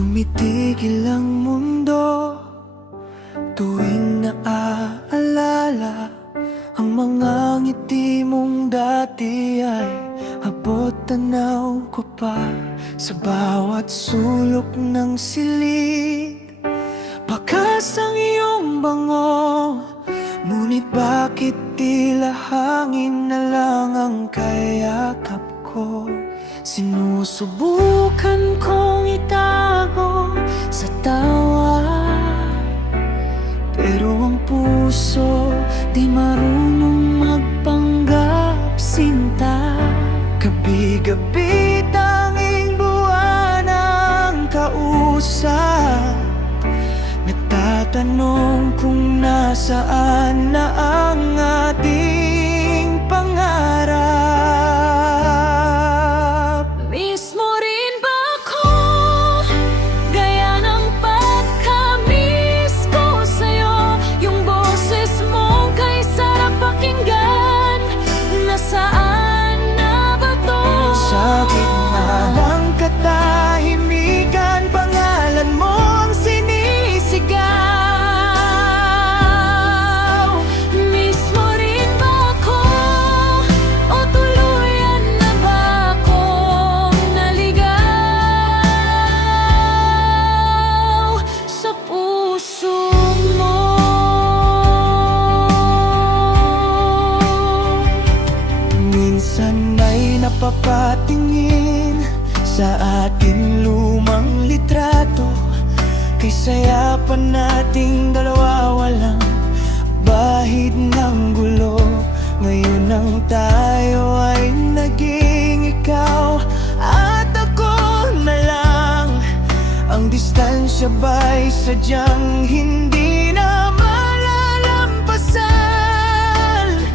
Tumitigil ang mundo tuwing naaalala ang mga ngiti mong dati ay abot tanaw ko pa. Sa bawat sulok ng silid, bakas ang iyong bango. Ngunit bakit tila hangin na lang ang kayakap ko? Sinusubukan kong itago sa tawa, pero ang puso di marunong magpanggap sinta. Gabi-gabi tanging buwan ang kausap, nagtatanong kung nasaan na ang ating pangarap. Mismo rin ba ako gaya ng pagka-miss ko sa'yo? Yung boses mong kay sarap pakinggan, nasaan na ba to? Sa gitna ng katahimikan, pangalan mo ang sinisigaw. Mismo rin ba ako o tuluyan na ba akong naligaw sa puso mo? Minsan ay napapatingin sa ating lumang litrato, kay sayapan nating dalawa walang bahid ng gulo. Ngayon ang tayo ay naging ikaw at ako na lang. Ang distansya ba'y sadyang hindi na malalampasan?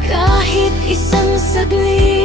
Kahit isang saglit